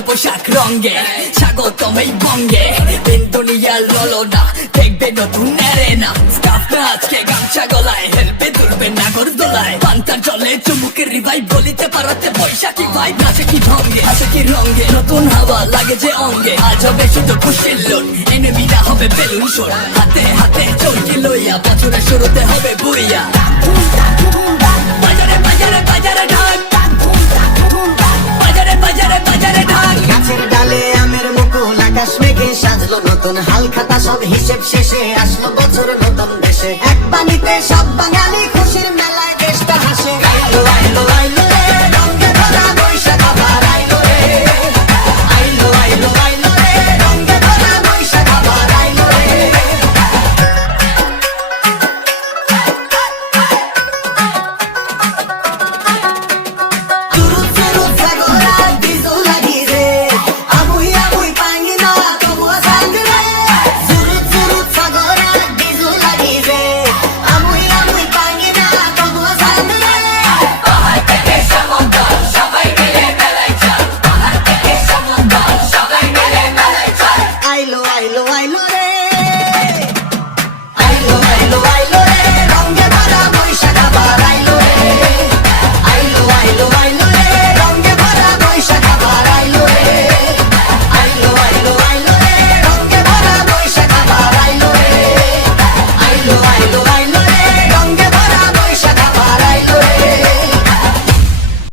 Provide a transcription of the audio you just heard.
পোশাক রঙে স্বাগতম এই বঙ্গে দিন দুনিয়ার ললনা দেখবে নতুন এরেনা স্কাফ না আজকে গামছা গলায় হেলবে দুলবে নাগর দোলায় পান্তার জলে চুমুকের রিভাই বলিতে পারাতে বৈশাখী ভাই নাচে কি ঢঙ্গে আছে কি রঙে নতুন হাওয়া লাগে যে অঙ্গে আজ হবে শুধু খুশির লোট এনিমিরা হবে বেলুন শোট হাতে হাতে চলকি লইয়া বছরের শুরুতে হবে বুইয়া বাজারে বাজারে বাজারে ঢাক বাজারে বাজারে বাজারে ঢাক গাছের ডালে আমের মুকুল আকাশ মেঘে সাজলো নতুন হাল খাতা সব হিসেব শেষে আসলো বছর নতুন দেশে এক পানিতে সব বাঙালি খুশির মেলায় দেশটা হাসে আইলো আইলো আইলো রে রঙে ভরা বৈশাখ আবার আইলো রে আইলো আইলো আইলো রে রঙে ভরা বৈশাখ আবার আইলো রে চুরুত চুরুত সাগরা ডিজো লাগি রে আমুই আমুই পাঙ্গি না তবুয়া সাঙ্গ রে চুরুত চুরুত সাগরা ডিজো লাগি রে আমুই আমুই পাঙ্গি না তবুয়া সাঙ্গ রে পাহাড় থেকে সমুদ্র সবাই মিলে মেলায় চল পাহাড় থেকে সমুদ্র সবাই মিলে মেলায় চল আইলো আইলো আইলো রে আইলো আইলো আইলো রে